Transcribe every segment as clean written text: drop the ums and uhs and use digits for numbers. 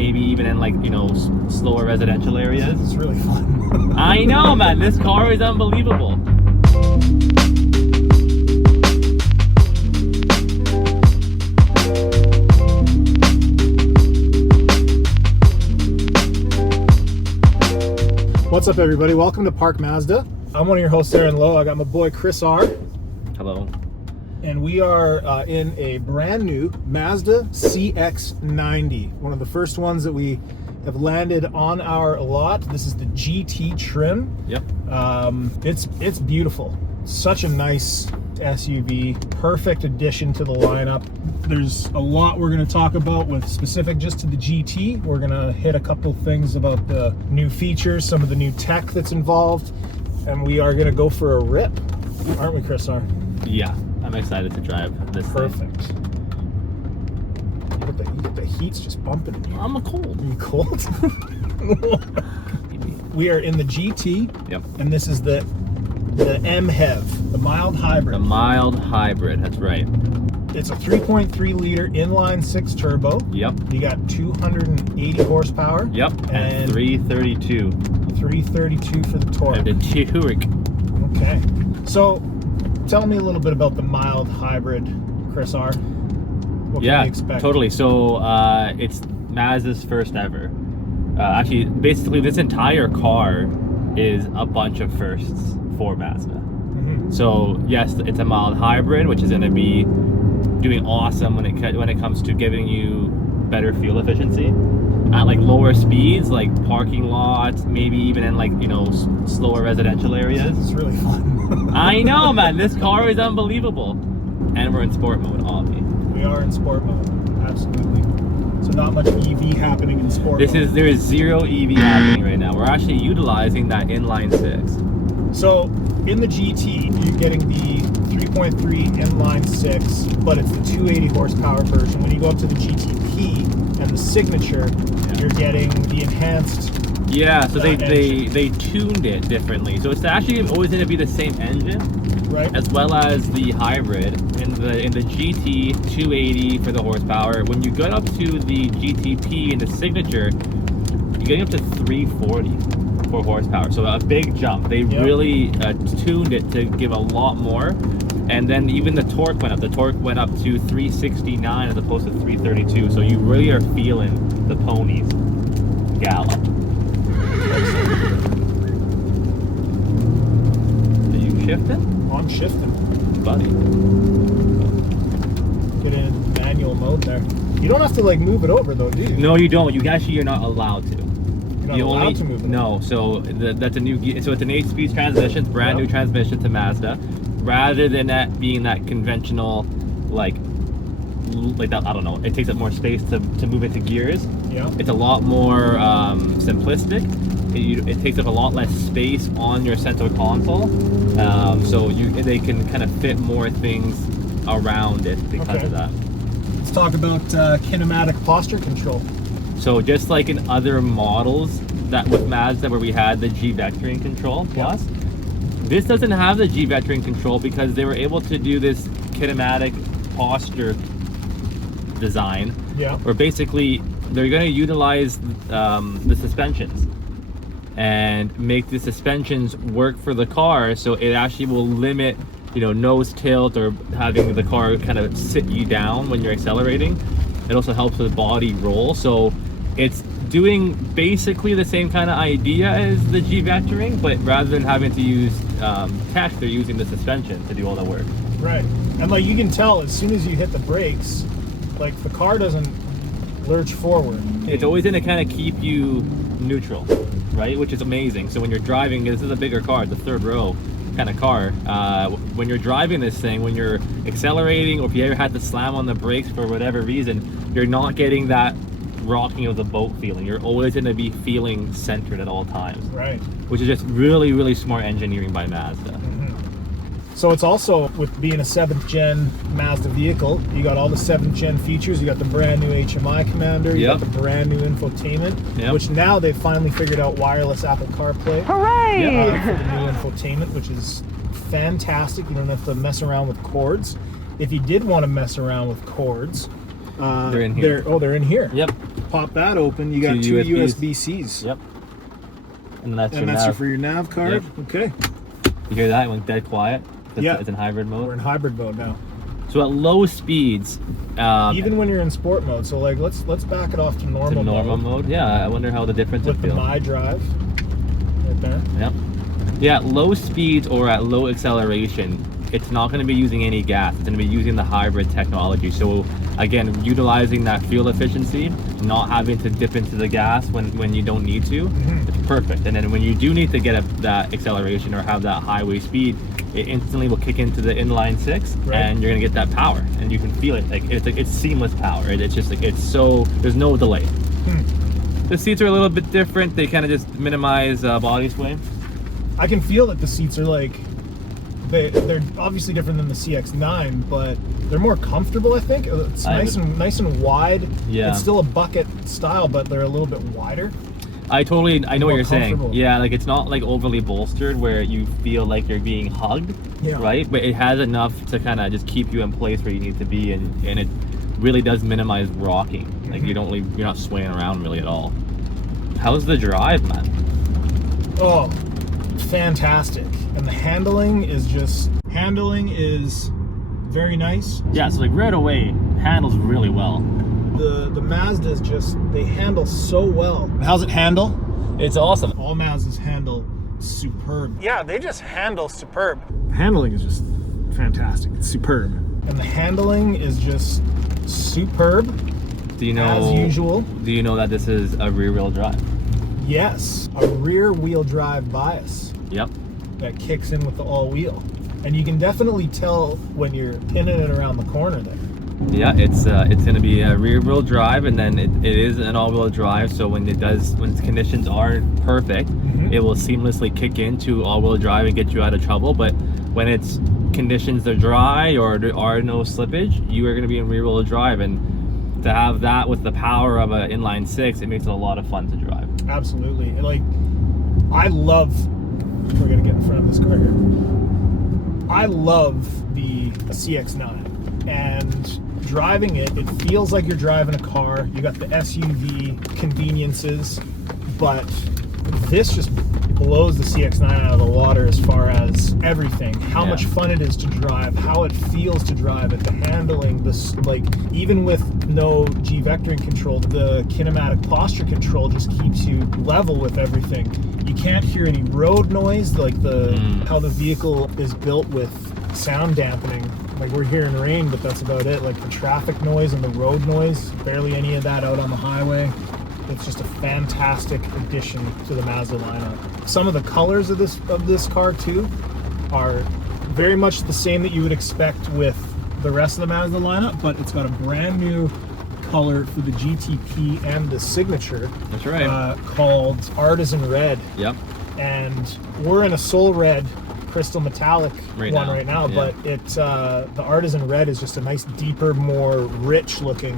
maybe even in like, you know, slower residential areas. It's really fun. I know, man. This car is unbelievable. What's up, everybody? Welcome to Park Mazda. I'm one of your hosts, Aaron Lowe. I got my boy Chris R. Hello. And we are in a brand new Mazda CX-90. One of the first ones that we have landed on our lot. This is the GT trim. Yep. It's beautiful. Such a nice SUV. Perfect addition to the lineup. There's a lot we're going to talk about with specific just to the GT. We're going to hit a couple things about the new features, some of the new tech that's involved, and we are going to go for a rip, aren't we, Chris R? Yeah, I'm excited to drive this Perfect. You get the heat's just bumping in here. I'm cold. Are you cold? We are in the GT. Yep. And this is the MHEV, the mild hybrid. The mild hybrid, that's right. It's a 3.3 liter inline 6 turbo. Yep. You got 280 horsepower. Yep. And 332. 332 for the torque. And the torque. Okay. So, tell me a little bit about the mild hybrid, Chris R. What can we expect? Totally. So it's Mazda's first ever. Actually, basically, this entire car is a bunch of firsts for Mazda. Mm-hmm. So yes, it's a mild hybrid, which is going to be doing awesome when it comes to giving you better fuel efficiency at like lower speeds, like parking lots, maybe even in like, you know, slower residential areas. It's really fun. I know, man. This car is unbelievable, and we're in sport mode, obviously. We are in sport mode, absolutely. So not much EV happening in sport mode. There is zero EV happening right now. We're actually utilizing that inline 6. So in the GT, you're getting the 3.3 inline 6, but it's the 280 horsepower version. When you go up to the GTP and the Signature, you're getting the enhanced. Yeah, so they tuned it differently. So it's actually always going to be the same engine, right? As well as the hybrid. In the GT, 280 for the horsepower. When you get up to the GTP and the Signature, you're getting up to 340 for horsepower. So a big jump. They really tuned it to give a lot more. And then even the torque went up. The torque went up to 369 as opposed to 332. So you really are feeling the ponies gallop. Are you shifting? Oh, I'm shifting. Buddy. Get in manual mode there. You don't have to like move it over though, do you? No, you don't. You're not allowed to. You're not allowed to move it. No, so that's a new. So it's an 8-speed transmission. It's brand new transmission to Mazda. Rather than that being that conventional, like that, I don't know. It takes up more space to move into gears. Yeah. It's a lot more simplistic. It takes up a lot less space on your center console. So they can kind of fit more things around it because of that. Let's talk about kinematic posture control. So just like in other models that with Mazda where we had the G vectoring control plus, this doesn't have the G vectoring control because they were able to do this kinematic posture design. Yeah. Where basically they're going to utilize the suspensions and make the suspensions work for the car, so it actually will limit, you know, nose tilt or having the car kind of sit you down when you're accelerating. It also helps with body roll, so it's doing basically the same kind of idea as the G vectoring, but rather than having to use tech, they're using the suspension to do all the work. Right. And like you can tell as soon as you hit the brakes, like the car doesn't lurch forward. It's always going to kind of keep you neutral, right? Which is amazing. So when you're driving, this is a bigger car, the third row kind of car. When you're driving this thing, when you're accelerating, or if you ever had to slam on the brakes for whatever reason, you're not getting that rocking of the boat feeling. You're always going to be feeling centered at all times. Right. Which is just really, really smart engineering by Mazda. Mm-hmm. So it's also, with being a 7th gen Mazda vehicle, you got all the 7th gen features. You got the brand new HMI commander, you got the brand new infotainment, which now they've finally figured out wireless Apple CarPlay. Hooray! For the new infotainment, which is fantastic. You don't have to mess around with cords. If you did want to mess around with cords, they're in here. They're in here. Yep. pop that open, you got Two two USBs. USB-Cs. Yep. And that's And your that's nav. for your nav card. Yep. Okay. You hear that? It went dead quiet. Yeah. It's in hybrid mode. We're in hybrid mode now. So at low speeds, Even when you're in sport mode, so like let's back it off to normal, mode. Yeah, I wonder how the difference with would the feel. My Drive right there. Yep. Yeah, at low speeds or at low acceleration, it's not going to be using any gas. It's going to be using the hybrid technology. So again, utilizing that fuel efficiency, not having to dip into the gas when you don't need to. It's perfect. And then when you do need to get that acceleration or have that highway speed, it instantly will kick into the inline six, and you're gonna get that power, and you can feel it. It's seamless power. It's just like there's no delay. The seats are a little bit different. They kind of just minimize body sway. I can feel that the seats are like they're obviously different than the CX-9, but they're more comfortable. I think it's nice and wide. Yeah, it's still a bucket style, but they're a little bit wider. I know what you're saying. Yeah, like it's not like overly bolstered where you feel like you're being hugged, right? But it has enough to kind of just keep you in place where you need to be, and it really does minimize rocking. Like you're not swaying around really at all. How's the drive, man? Oh, fantastic. And the handling is very nice. Yeah, so like right away, handles really well. The Mazdas they handle so well. How's it handle? It's awesome. All Mazdas handle superb. Yeah, they just handle superb. Handling is just fantastic. It's superb. And the handling is just superb. Do you know, as usual. Do you know that this is a rear-wheel drive? Yes, a rear-wheel drive bias. Yep. That kicks in with the all-wheel. And you can definitely tell when you're pinning it around the corner there. Yeah, it's going to be a rear-wheel drive, and then it is an all-wheel drive. So when conditions aren't perfect, it will seamlessly kick into all-wheel drive and get you out of trouble. But when it's conditions are dry or there are no slippage, you are going to be in rear-wheel drive. And to have that with the power of an inline six, it makes it a lot of fun to drive. Absolutely. Like, we're going to get in front of this car here. I love the CX-9, and driving it feels like you're driving a car. You got the SUV conveniences, but this just blows the CX-9 out of the water as far as everything. How much fun it is to drive, how it feels to drive it, the handling, even with no G vectoring control, the kinematic posture control just keeps you level with everything. You can't hear any road noise, like how the vehicle is built with sound dampening. Like we're hearing rain, but that's about it. Like the traffic noise and the road noise, barely any of that out on the highway. It's just a fantastic addition to the Mazda lineup. Some of the colors of this car too are very much the same that you would expect with the rest of the Mazda lineup, but it's got a brand new color for the GTP and the Signature. That's right. Called Artisan Red. Yep. And we're in a Soul Red crystal metallic right now, but it's the Artisan Red is just a nice, deeper, more rich looking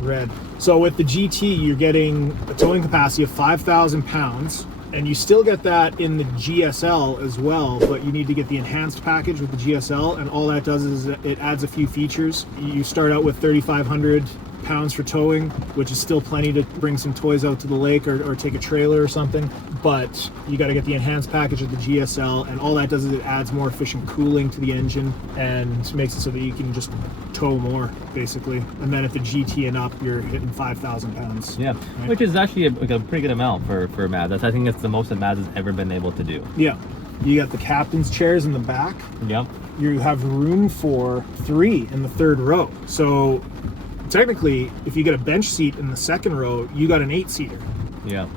red. So with the GT, you're getting a towing capacity of 5,000 pounds, and you still get that in the GSL as well, but you need to get the enhanced package with the GSL, and all that does is it adds a few features. You start out with 3,500 pounds for towing, which is still plenty to bring some toys out to the lake or take a trailer or something, but you got to get the enhanced package of the GSL, and all that does is it adds more efficient cooling to the engine and makes it so that you can just tow more, basically. And then at the GT and up, you're hitting 5,000 pounds. Yeah, right? Which is actually a pretty good amount for Mazda. I think it's the most that Mazda's ever been able to do. Yeah. You got the captain's chairs in the back. Yep. You have room for 3 in the 3rd row. So technically, if you get a bench seat in the 2nd row, you got an 8-seater. Yeah.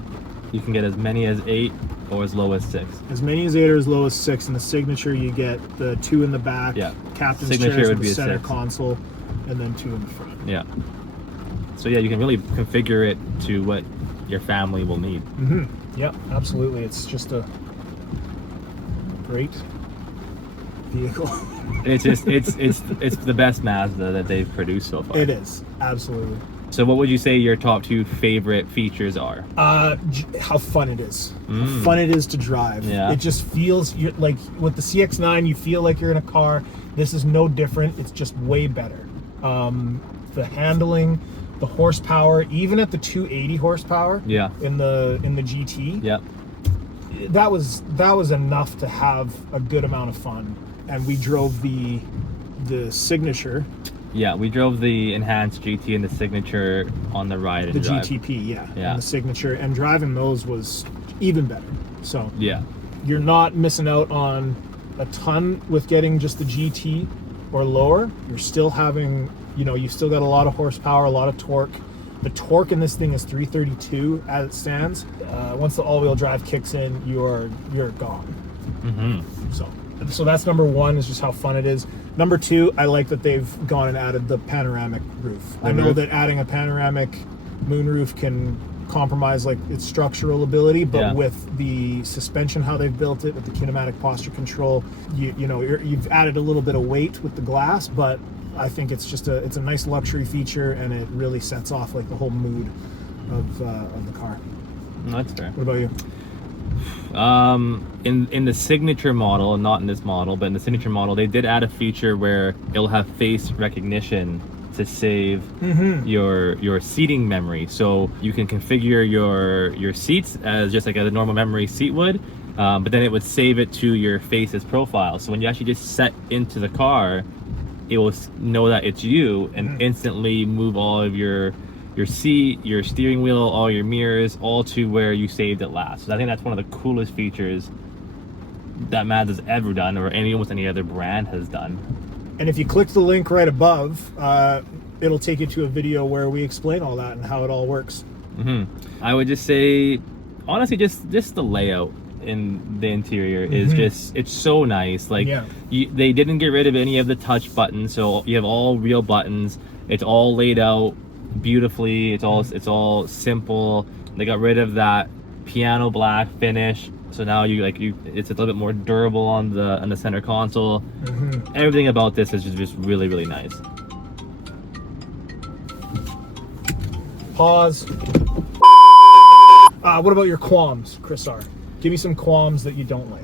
You can get as many as 8 or as low as 6. As many as 8 or as low as 6. In the Signature, you get the 2 in the back. Yeah. Captain's Signature chairs would be the center console, and then 2 in the front. Yeah. So yeah, you can really configure it to what your family will need. Yep, absolutely. It's just a great vehicle. It's the best Mazda that they've produced so far. It is, absolutely. So what would you say your top 2 favorite features are? How fun it is. How fun it is to drive. Yeah. It just feels like with the CX-9, you feel like you're in a car. This is no different. It's just way better. The handling, the horsepower, even at the 280 horsepower. Yeah. In the GT. Yep. That was enough to have a good amount of fun. And we drove the Signature. Yeah, we drove the enhanced GT and the Signature on the ride and the drive. GTP, yeah, Yeah. and the Signature, and driving those was even better. So Yeah. you're not missing out on a ton with getting just the GT or lower. You're still having, you've still got a lot of horsepower, a lot of torque. The torque in this thing is 332 as it stands. Once the all-wheel drive kicks in, you're gone. Mm-hmm. So that's number one, is just how fun it is. Number two, I like that they've gone and added the panoramic roof. I know that adding a panoramic moonroof can compromise like its structural ability, but with the suspension, how they've built it, with the kinematic posture control, you've added a little bit of weight with the glass, but I think it's just it's a nice luxury feature, and it really sets off like the whole mood of the car. That's fair. What about you? In the Signature model, not in this model, but in the Signature model, they did add a feature where it'll have face recognition to save your seating memory. So you can configure your seats as just like a normal memory seat would, but then it would save it to your face's profile. So when you actually just set into the car, it will know that it's you and instantly move all of your seat, your steering wheel, all your mirrors, all to where you saved it last. So I think that's one of the coolest features that Mazda's ever done, or almost any other brand has done. And if you click the link right above, it'll take you to a video where we explain all that and how it all works. I would just say, honestly, just the layout in the interior is it's so nice. Like, they didn't get rid of any of the touch buttons, so you have all real buttons. It's all laid out beautifully. It's all simple. They got rid of that piano black finish, so now it's a little bit more durable on the center console. Everything about this is just really, really nice. Pause. What about your qualms, Chris R? Give me some qualms that you don't like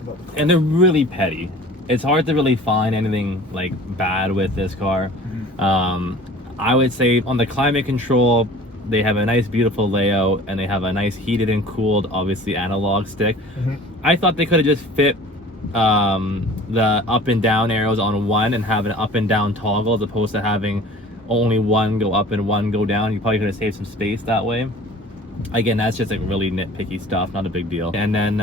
about the car. And they're really petty. It's hard to really find anything like bad with this car. I would say on the climate control, they have a nice, beautiful layout, and they have a nice heated and cooled, obviously, analog stick. I thought they could have just fit the up and down arrows on one and have an up and down toggle, as opposed to having only one go up and one go down. You probably could have saved some space that way. Again, that's just like really nitpicky stuff, not a big deal. And then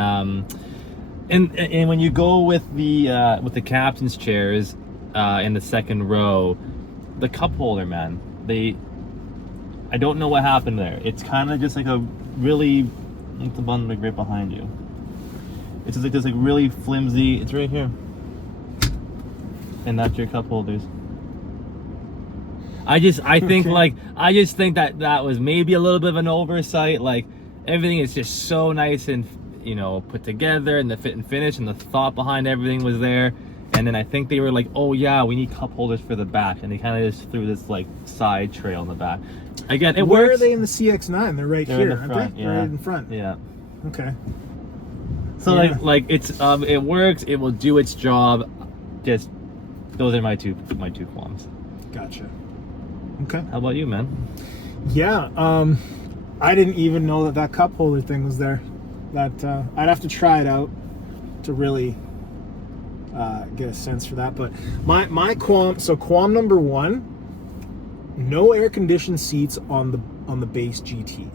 and when you go with the captain's chairs in the second row, the cup holder, man, I don't know what happened there. It's kind of just like a really, like the button like right behind you. It's just like this like really flimsy. It's right here, and that's your cup holders. I just think that was maybe a little bit of an oversight. Like, everything is just so nice and put together, and the fit and finish and the thought behind everything was there. And then I think they were like, oh yeah, we need cup holders for the back, and they kind of just threw this like side trail in the back. Again, it works. Where are they in the CX-9? They're right here, in the front, aren't they? yeah. Right in front. Yeah. Okay. So like it's it works. It will do its job. Just those are my two qualms. Gotcha. Okay. How about you, man? Yeah. I didn't even know that cup holder thing was there. That I'd have to try it out to really get a sense for that. But my qualm. So qualm number one: no air conditioned seats on the base GT.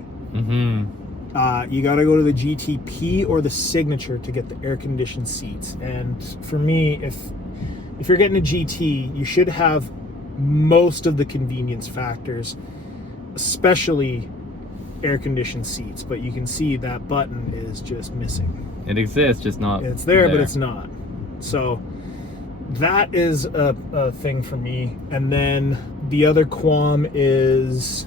You got to go to the GTP or the Signature to get the air conditioned seats. And for me, if you're getting a GT, you should have most of the convenience factors, especially air conditioned seats. But you can see that button is just missing. It exists, just not. It's there, but it's not. So that is a thing for me. And then the other qualm is,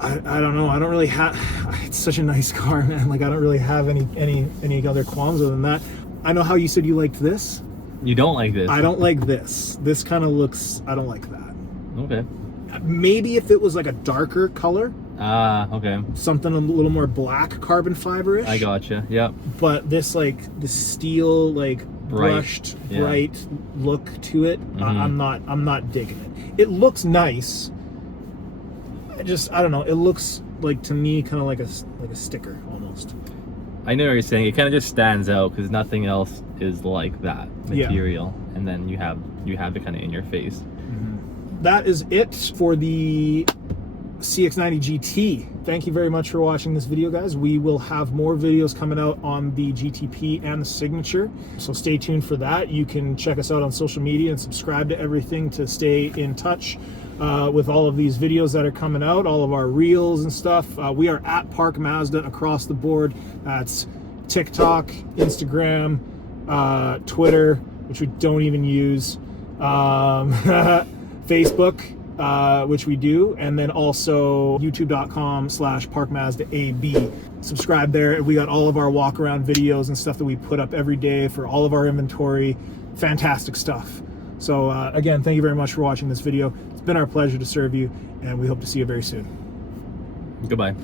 I don't know. I don't really have. It's such a nice car, man. Like, I don't really have any other qualms other than that. I know how you said you liked this. You don't like this. I don't like this. This kind of looks. I don't like that. Okay. Maybe if it was like a darker color. Okay. Something a little more black, carbon fiber-ish. I gotcha. Yep. But this the steel brushed bright look to it. I'm not digging it. It looks nice. I don't know, it looks like, to me, kind of like a sticker almost. I know what you're saying. It kind of just stands out because nothing else is like that material, and then you have it kind of in your face. That is it for the CX-90 GT. Thank you very much for watching this video, guys. We will have more videos coming out on the GTP and the Signature, so stay tuned for that. You can check us out on social media and subscribe to everything to stay in touch with all of these videos that are coming out, all of our reels and stuff. We are at Park Mazda across the board. That's TikTok, Instagram, Twitter, which we don't even use, Facebook, which we do, and then also youtube.com/parkmazdaab. Subscribe there. We got all of our walk around videos and stuff that we put up every day for all of our inventory. Fantastic stuff. So again, thank you very much for watching this video. It's been our pleasure to serve you, and we hope to see you very soon. Goodbye.